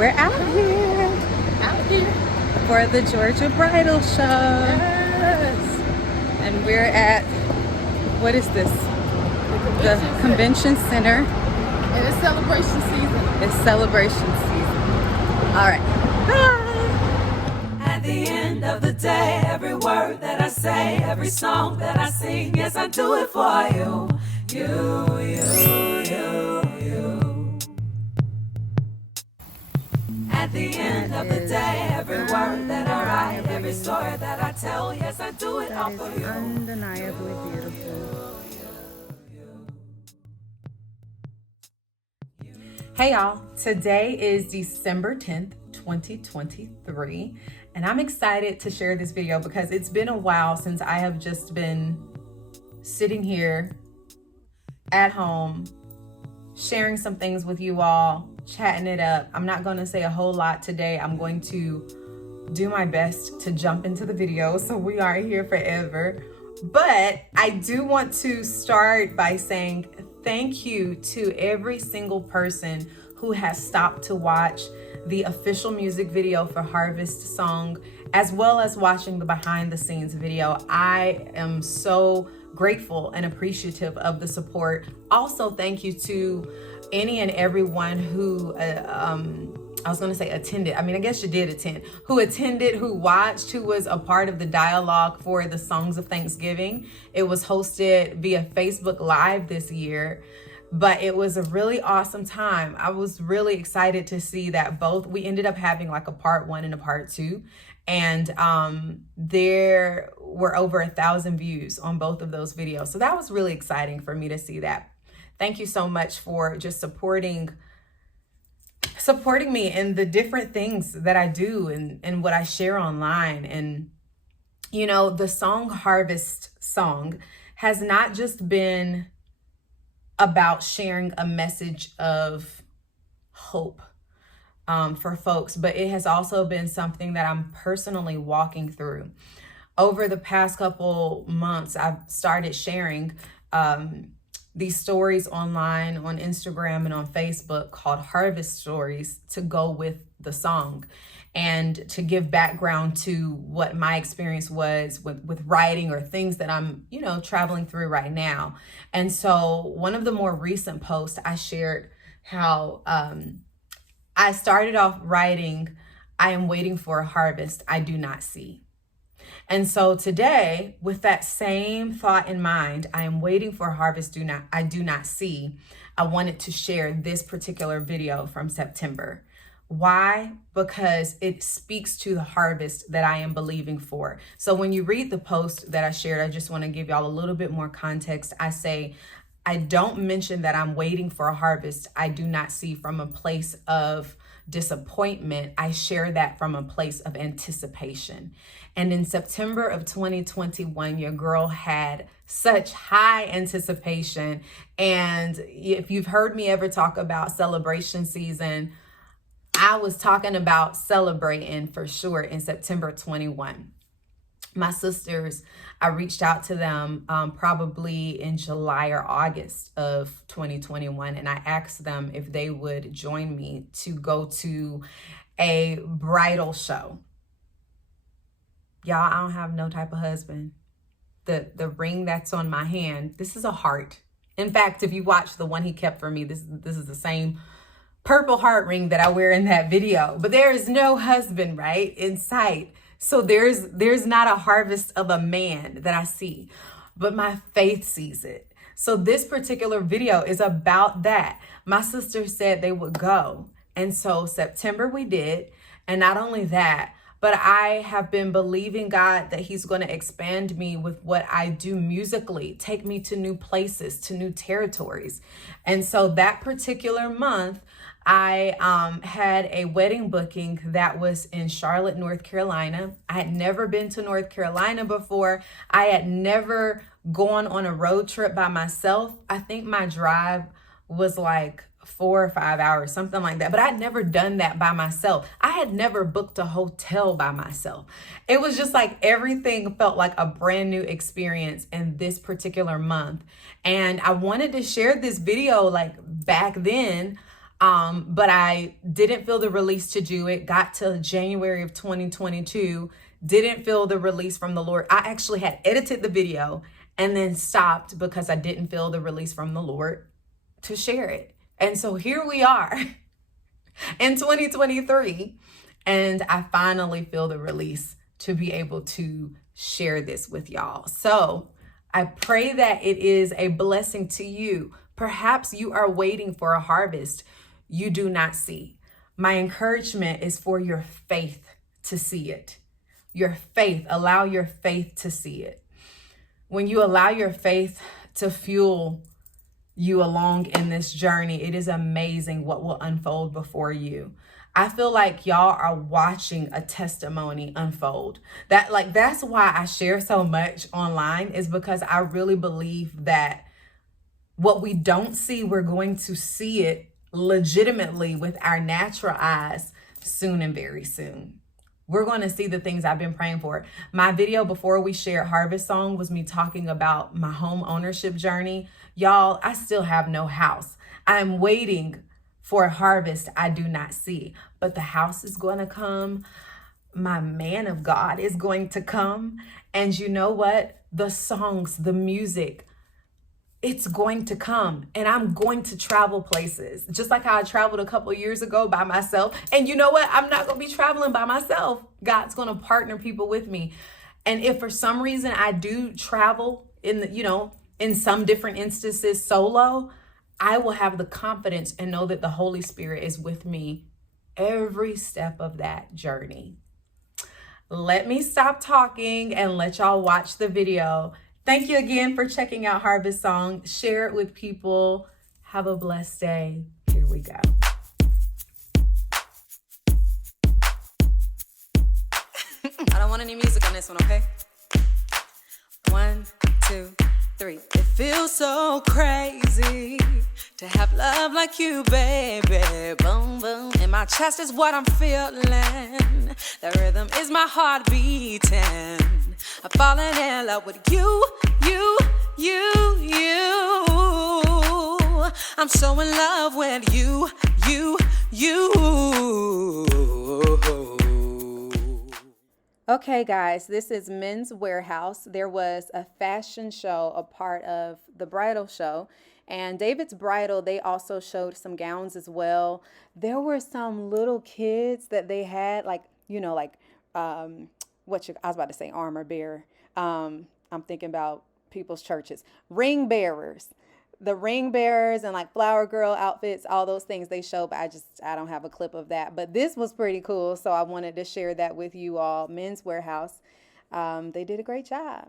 We're out here for the Georgia Bridal Show. Yes. And we're at, what is this? The Convention Center. And it's celebration season. It's celebration season. All right. Bye. At the end of the day, every word that I say, every song that I sing, yes, I do it for you. You. At the end of the day, every word that I write, every story that I tell, yes, I do it all That for is you. undeniably beautiful. Hey y'all, today is December 10th, 2023, and I'm excited to share this video because it's been a while since I have just been sitting here at home, sharing some things with you all, chatting it up. I'm not going to say a whole lot today. I'm going to do my best to jump into the video so we aren't here forever. But I do want to start by saying thank you to every single person who has stopped to watch the official music video for Harvest Song, as well as watching the behind the scenes video. I am so grateful and appreciative of the support. Also, thank you to any and everyone who I was going to say attended. I mean, I guess you did attend. Who attended, who watched, who was a part of the dialogue for the Songs of Thanksgiving. It was hosted via Facebook Live this year, but it was a really awesome time. I was really excited to see that we ended up having like a part 1 and a part 2. And there were over 1,000 views on both of those videos. So that was really exciting for me to see that. Thank you so much for just supporting me in the different things that I do and what I share online. And, you know, the song Harvest Song has not just been about sharing a message of hope for folks, but it has also been something that I'm personally walking through. Over the past couple months, I've started sharing these stories online on Instagram and on Facebook called Harvest Stories to go with the song and to give background to what my experience was with writing or things that I'm, traveling through right now. And so one of the more recent posts, I shared how I started off writing, I am waiting for a harvest I do not see. And so today, with that same thought in mind, I am waiting for a harvest I do not see, I wanted to share this particular video from September. Why? Because it speaks to the harvest that I am believing for. So when you read the post that I shared, I just want to give y'all a little bit more context. I say, I don't mention that I'm waiting for a harvest I do not see from a place of disappointment. I share that from a place of anticipation. And in September of 2021, your girl had such high anticipation. And if you've heard me ever talk about celebration season, I was talking about celebrating for sure in September 21. My sisters, I reached out to them probably in July or August of 2021, and I asked them if they would join me to go to a bridal show. Y'all, I don't have no type of husband. The ring that's on my hand, this is a heart. In fact, if you watch the one he kept for me, this is the same purple heart ring that I wear in that video. But there is no husband, right, in sight. So there's not a harvest of a man that I see, but my faith sees it. So this particular video is about that. My sister said they would go. And so September we did. And not only that, but I have been believing God that he's going to expand me with what I do musically, take me to new places, to new territories. And so that particular month, I had a wedding booking that was in Charlotte, North Carolina. I had never been to North Carolina before. I had never gone on a road trip by myself. I think my drive was like 4 or 5 hours, something like that. But I'd never done that by myself. I had never booked a hotel by myself. It was just like everything felt like a brand new experience in this particular month. And I wanted to share this video like back then But I didn't feel the release to do it. Got to January of 2022, didn't feel the release from the Lord. I actually had edited the video and then stopped because I didn't feel the release from the Lord to share it. And so here we are in 2023, and I finally feel the release to be able to share this with y'all. So I pray that it is a blessing to you. Perhaps you are waiting for a harvest you do not see. My encouragement is for your faith to see it. Your faith, allow your faith to see it. When you allow your faith to fuel you along in this journey, it is amazing what will unfold before you. I feel like y'all are watching a testimony unfold. That's why I share so much online, is because I really believe that what we don't see, we're going to see it legitimately with our natural eyes soon and very soon. We're going to see the things I've been praying for. My video before we shared Harvest Song was me talking about my home ownership journey. Y'all, I still have no house. I'm waiting for a harvest I do not see, but the house is going to come. My man of God is going to come. And you know what? The songs, the music, it's going to come, and I'm going to travel places, just like how I traveled a couple years ago by myself. And you know what? I'm not going to be traveling by myself. God's going to partner people with me. And if for some reason I do travel in some different instances solo, I will have the confidence and know that the Holy Spirit is with me every step of that journey. Let me stop talking and let y'all watch the video. Thank you again for checking out Harvest Song. Share it with people. Have a blessed day. Here we go. I don't want any music on this one, okay? 1, 2, 3. It feels so crazy to have love like you, baby. Boom, boom. In my chest is what I'm feeling. The rhythm is my heart beating. I'm falling in love with you. I'm so in love with you. Okay, guys, this is Men's Warehouse. There was a fashion show, a part of the bridal show. And David's Bridal, they also showed some gowns as well. There were some little kids that they had, I was about to say armor bearer. I'm thinking about people's churches. Ring bearers. The ring bearers and like flower girl outfits, all those things they show, but I don't have a clip of that. But this was pretty cool, so I wanted to share that with you all. Men's Warehouse. They did a great job.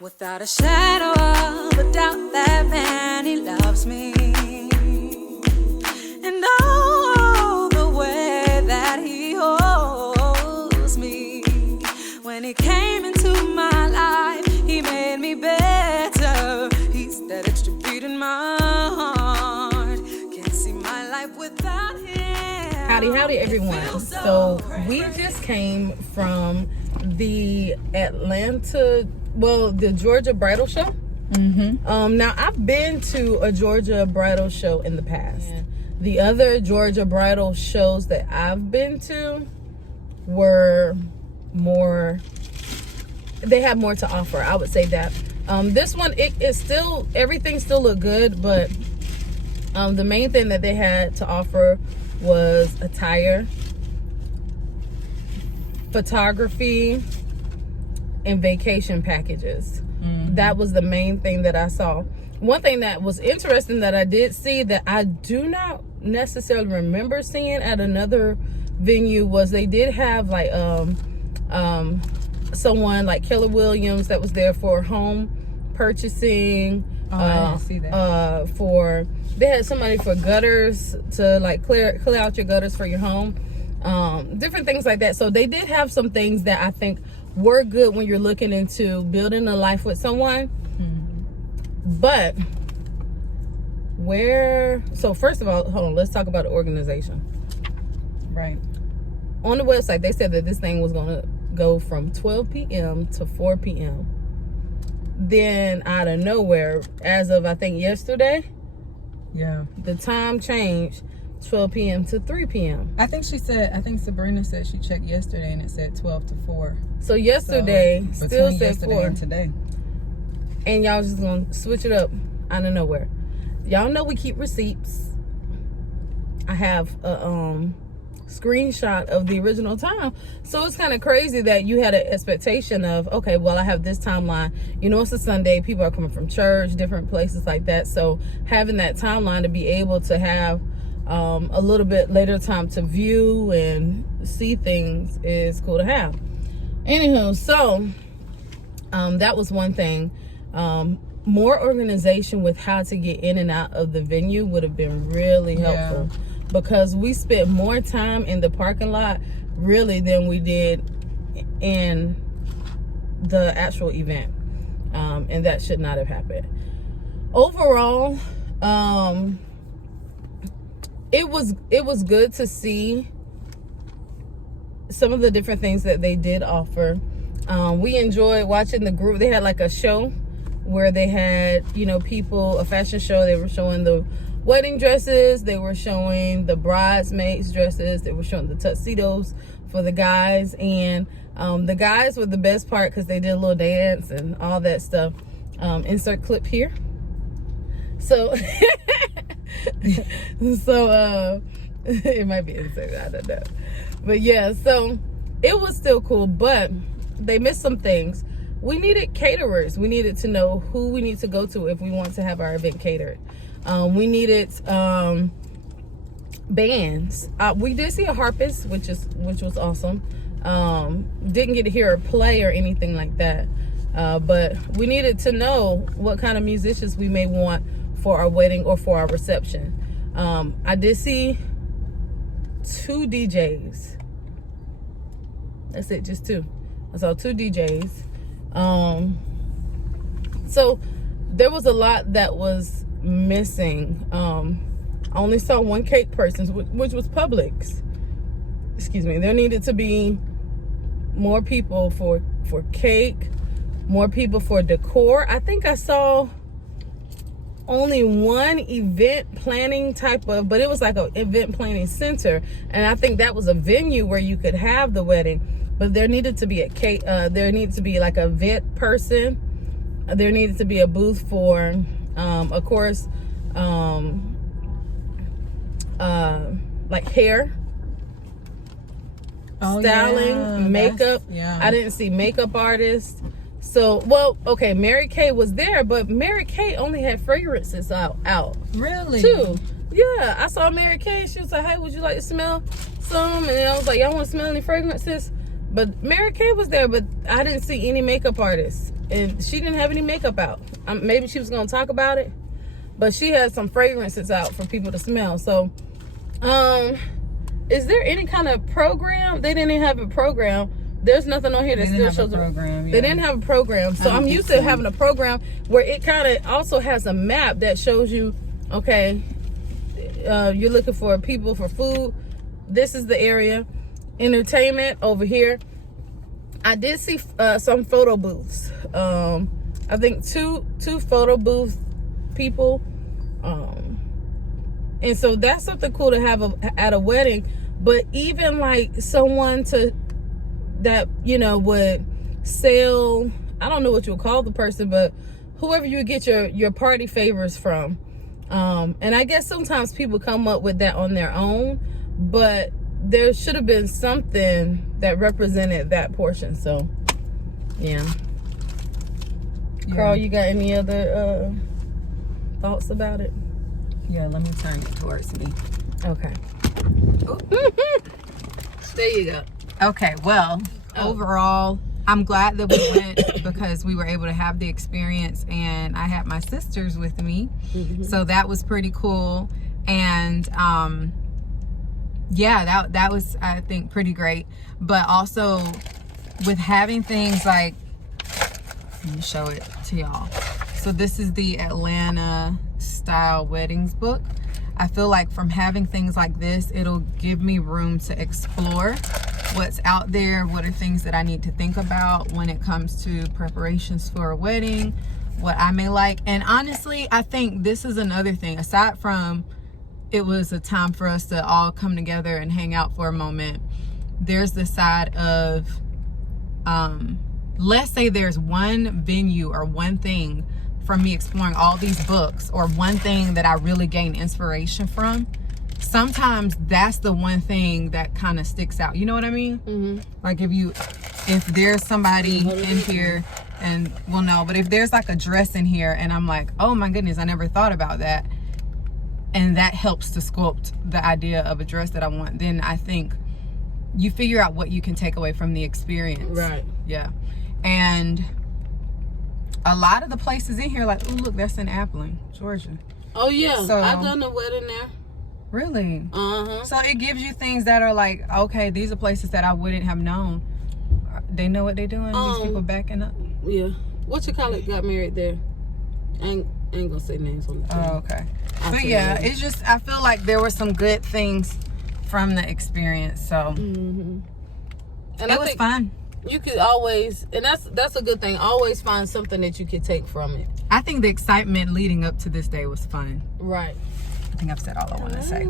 Without a shadow of a doubt, that man, he loves me. And oh, the way that he holds me. When he came into my life, he made me better. He's that extra beat in my heart. Can't see my life without him. Howdy, everyone. So we just came from the the Georgia Bridal Show. Mm-hmm. Now I've been to a Georgia Bridal Show in the past. Yeah. The other Georgia Bridal shows that I've been to were more, they have more to offer. I would say that. This one, it's still, everything still looked good, but the main thing that they had to offer was attire, photography, and vacation packages. Mm-hmm. That was the main thing that I saw. One thing that was interesting that I did see that I do not necessarily remember seeing at another venue was they did have like someone like Keller Williams that was there for home purchasing. I didn't see that. They had somebody for gutters to like clear out your gutters for your home. Different things like that. So they did have some things that I think were good when you're looking into building a life with someone. Mm-hmm. But So first of all, hold on, let's talk about the organization. Right. On the website, they said that this thing was going to go from 12 p.m. to 4 p.m. Then out of nowhere, as of I think yesterday, Yeah. the time changed 12 p.m. to 3 p.m. I think Sabrina said she checked yesterday and it said 12 to 4. So yesterday So, still between said yesterday 4. and today. And y'all just going to switch it up out of nowhere. Y'all know we keep receipts. I have a screenshot of the original time. So it's kind of crazy that you had an expectation of, okay, well, I have this timeline. You know, it's a Sunday. People are coming from church, different places like that. So having that timeline to be able to have a little bit later time to view and see things is cool to have. Anywho, so that was one thing. More organization with how to get in and out of the venue would have been really helpful. Yeah. Because we spent more time in the parking lot really than we did in the actual event. And that should not have happened. Overall, it was good to see some of the different things that they did offer. We enjoyed watching the group. They had like a show where they had, you know, people, a fashion show. They were showing the wedding dresses, they were showing the bridesmaids dresses, they were showing the tuxedos for the guys, and the guys were the best part because they did a little dance and all that stuff. Insert clip here. So it might be inserted, I don't know, but yeah, so it was still cool, but they missed some things. We needed caterers. We needed to know who we need to go to if we want to have our event catered. We needed bands. We did see a harpist, which was awesome. Didn't get to hear her play or anything like that, but we needed to know what kind of musicians we may want for our wedding or for our reception. I did see 2 DJs. That's it, just 2. I saw 2 DJs. So there was a lot that was missing. I only saw 1 cake person, which was Publix. Excuse me. There needed to be more people for cake, more people for decor. I think I saw only 1 event planning type of, but it was like an event planning center, and I think that was a venue where you could have the wedding. But there needed to be a cake. There needed to be like a event person. There needed to be a booth for, of course, like hair, styling, makeup. Yeah. I didn't see makeup artists. So, well, okay, Mary Kay was there, but Mary Kay only had fragrances out. Really? Too. Yeah, I saw Mary Kay. She was like, "Hey, would you like to smell some?" And then I was like, "Y'all want to smell any fragrances?" But Mary Kay was there, but I didn't see any makeup artists, and she didn't have any makeup out. Maybe she was going to talk about it, but she had some fragrances out for people to smell. So, is there any kind of program? They didn't even have a program. There's nothing on here that still shows a program. They didn't have a program. So I'm used to having a program where it kind of also has a map that shows you, okay, you're looking for people for food. This is the area. Entertainment over here. I did see some photo booths. I think two photo booth people. And so that's something cool to have at a wedding. But even like someone that, you know, would sell, I don't know what you would call the person, but whoever you get your party favors from. And I guess sometimes people come up with that on their own, but there should have been something that represented that portion. So, yeah. Carl, you got any other thoughts about it? Yeah, let me turn it towards me. Okay. There you go. Okay, well, overall, I'm glad that we went because we were able to have the experience, and I had my sisters with me. Mm-hmm. So that was pretty cool. And yeah, that was, I think, pretty great. But also with having things like, let me show it to y'all. So this is the Atlanta style weddings book. I feel like from having things like this, it'll give me room to explore what's out there, what are things that I need to think about when it comes to preparations for a wedding, what I may like. And honestly, I think this is another thing, aside from it was a time for us to all come together and hang out for a moment, there's the side of let's say there's one venue or one thing from me exploring all these books, or one thing that I really gain inspiration from. Sometimes that's the one thing that kind of sticks out, you know what I mean? Mm-hmm. Like if there's somebody in here, and well, no, but if there's like a dress in here and I'm like, oh my goodness, I never thought about that, and that helps to sculpt the idea of a dress that I want, then I think you figure out what you can take away from the experience. Right. Yeah. And a lot of the places in here, like, oh look, that's in Appling, Georgia. Oh yeah, So, I've done a wedding there. Really? Uh-huh. So it gives you things that are like, okay, these are places that I wouldn't have known. They know what they're doing. These people backing up. Yeah. What you call it? Got married there. Ain't gonna say names on the thing. Oh, okay. But yeah, it's just, I feel like there were some good things from the experience. So And it was fun. You could always, and that's a good thing, always find something that you could take from it. I think the excitement leading up to this day was fun. Right. I think I've said all I want to say.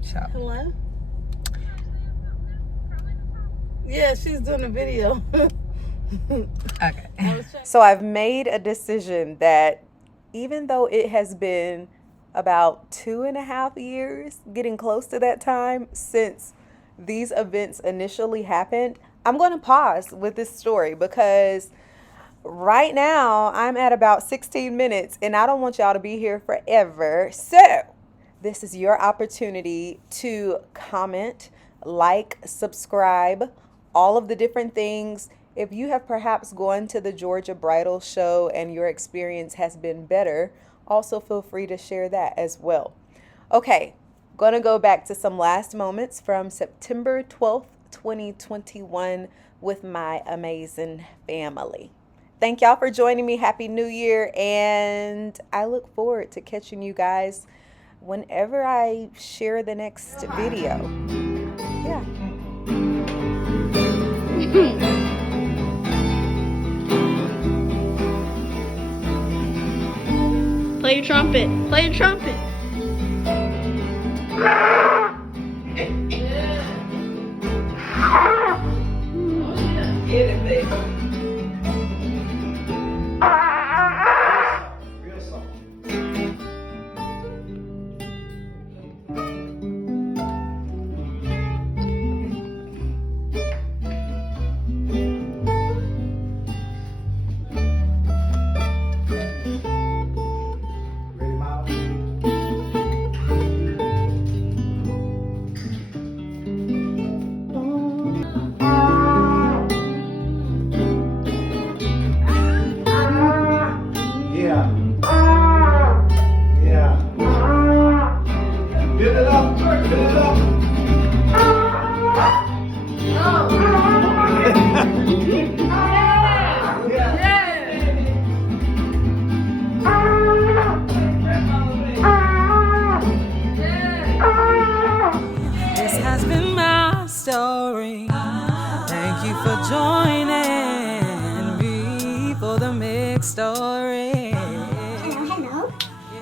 So. Hello? Yeah, she's doing a video. Okay. So I've made a decision that even though it has been about 2.5 years, getting close to that time since these events initially happened, I'm going to pause with this story because right now I'm at about 16 minutes and I don't want y'all to be here forever. So this is your opportunity to comment, like, subscribe, all of the different things. If you have perhaps gone to the Georgia Bridal Show and your experience has been better, also feel free to share that as well. Okay, gonna go back to some last moments from September 12th, 2021 with my amazing family. Thank y'all for joining me. Happy New Year. And I look forward to catching you guys whenever I share the next video. Yeah. Play your trumpet. Play your trumpet. Get it, baby. Real song. Ready, Miles? Yeah. Yeah. Get it up. Get it up. This has been my story. Thank you for joining me for the mixed story. Hello.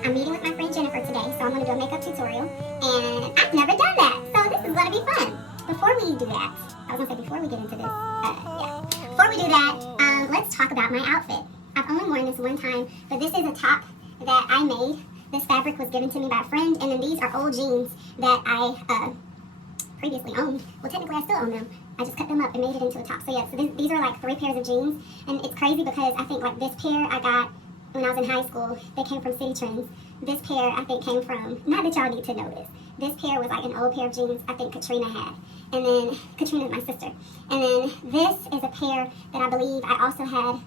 I'm meeting with my friend Jennifer today, so I'm going to do a makeup tutorial. And I've never done that, so this is going to be fun. Before we do that, I was going to say before we get into this, Before we do that, let's talk about my outfit. I've only worn this one time, but this is a top that I made. This fabric was given to me by a friend, and then these are old jeans that I previously owned. Well, technically I still own them. I just cut them up and made it into a top. So yeah, so these are like 3 pairs of jeans, and it's crazy because I think like this pair I got when I was in high school. They came from City Trends. This pair I think came from, not that y'all need to know this. This pair was like an old pair of jeans I think Katrina had. And then, Katrina's my sister. And then this is a pair that I believe I also had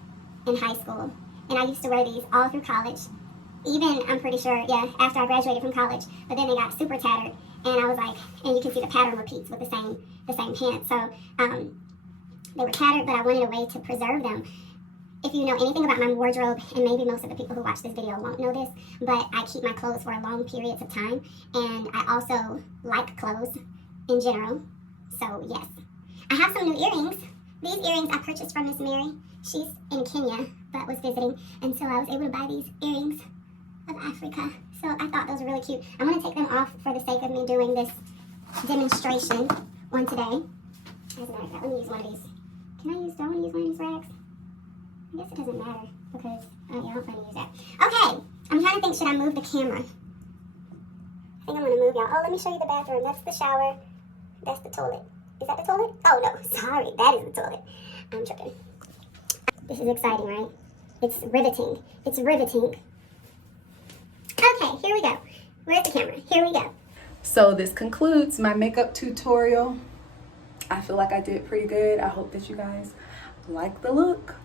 in high school. And I used to wear these all through college. Even, I'm pretty sure, after I graduated from college. But then they got super tattered. And I was like, and you can see the pattern repeats with the same pants. So, they were tattered, but I wanted a way to preserve them. if you know anything about my wardrobe, and maybe most of the people who watch this video won't know this, but I keep my clothes for long periods of time, and I also like clothes in general. So yes, I have some new earrings. These earrings I purchased from Miss Mary. She's in Kenya, but was visiting, and so I was able to buy these earrings of Africa. So I thought those were really cute. I'm going to take them off for the sake of me doing this demonstration on today. As a matter of fact, let me use one of these. Do I want to use one of these rags? I guess it doesn't matter because yeah, I don't plan to use that. Okay, I'm trying to think, should I move the camera? I think I'm going to move y'all. Oh, let me show you the bathroom. That's the shower. That's the toilet. Is that the toilet? Oh, no, sorry. That is the toilet. I'm tripping. This is exciting, right? It's riveting. It's riveting. Okay, here we go. Where's the camera? Here we go. So this concludes my makeup tutorial. I feel like I did pretty good. I hope that you guys like the look.